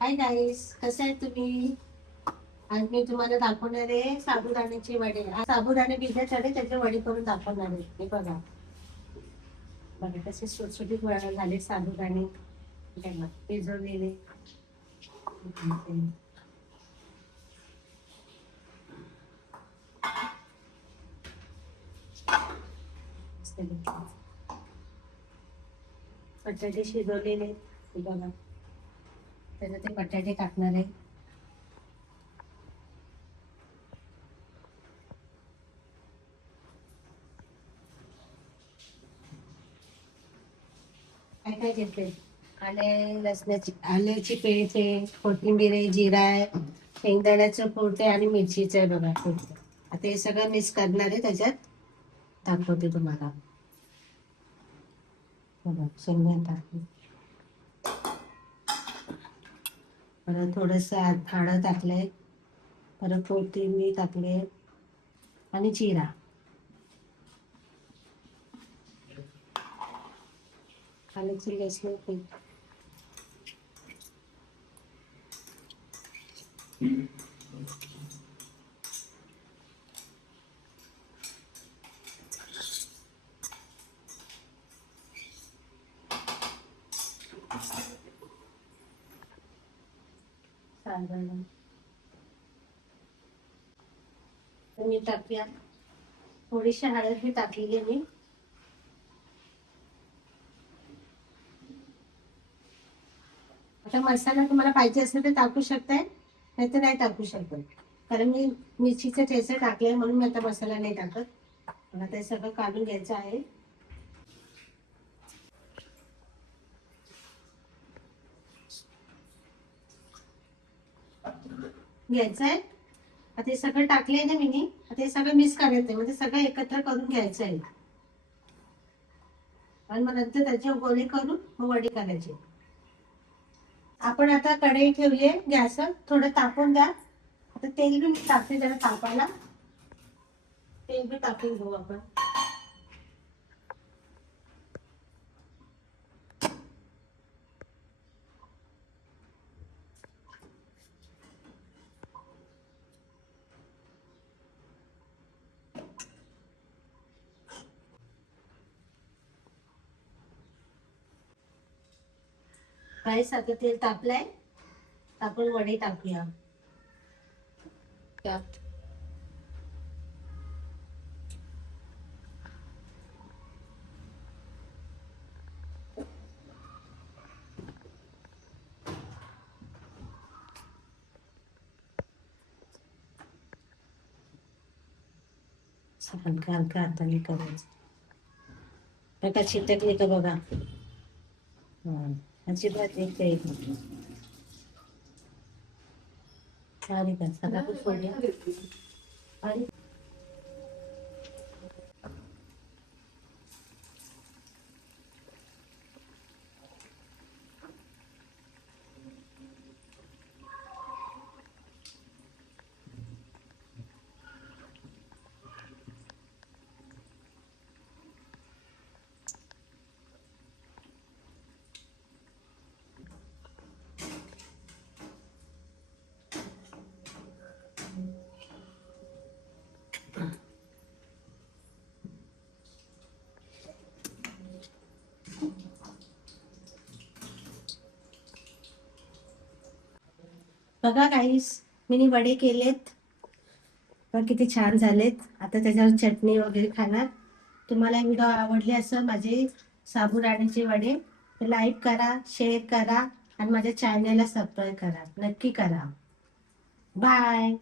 Hi guys, कसे आहे तुम्ही? आज मी तुम्हाला दाखवणार आहे साबुदाण्याचे वडे. आज साबुदाणे भिजण्यासाठी त्याचे वडे करून दाखवणार आहे. हे बघा बघा कसे सुटसुटीत वडे झाले साबुदाणे बघा, भिजवलेले. बटाटे शिजवलेले हे बघा, त्याच्यात ते बटाटे टाकणार आहे. काय काय घेतले? आल्याची पेस्ट आहे, कोथिंबीर आहे, जिरा आहे, शेंगदाण्याचं कूट आहे आणि मिरचीचं आहे बघा कूट. आता हे सगळं मिक्स करणार आहे, त्याच्यात दाखवते तुम्हाला. बघा शेंगदाणे टाकले, परत थोडस हळद टाकलंय, परत कोथिंबीर टाकले आणि जिरा. आल्याची लसण पेस्ट. मीठ टाकूया, थोडीशी हळद ही टाकलेली मी. आता मसाला तुम्हाला पाहिजे असेल तर टाकू शकताय, नाही तर नाही टाकू शकत, कारण मी मिरचीचे ठेचे टाकले म्हणून मी आता मसाला नाही टाकत. मला ते सगळं काढून घ्यायचं आहे. घ्यायचं आहे. आता हे सगळं टाकले ना मी, आता हे सगळं मिक्स करायचंय, म्हणजे सगळं एकत्र करून घ्यायचं आहे आणि मग नंतर त्याचे गोळे करून मग वडे करायचे. आपण आता कढई ठेवली गॅसवर, थोडं तापून द्या. आता तेल बी टाकते जरा तापायला, तेल बी टाकून घेऊ आपण. राईस आता तेल तापलंय, आपण वडे टाकूया त्यात. हलका हलका हाताने करायचं. बघा चिटकली का बघा, अजिबात एक काही बारीक सगळा फोडल्या आणि बघा गाईस, मी वडे केलेत, बघा किती छान झालेत. आता त्याच्यावर चटणी वगैरे खाणार. तुम्हाला व्हिडिओ आवडले असेल माझे साबुदाण्याचे वडे, तर लाईक करा, शेअर करा आणि माझ्या चॅनलला सबस्क्राईब करा, नक्की करा. बाय.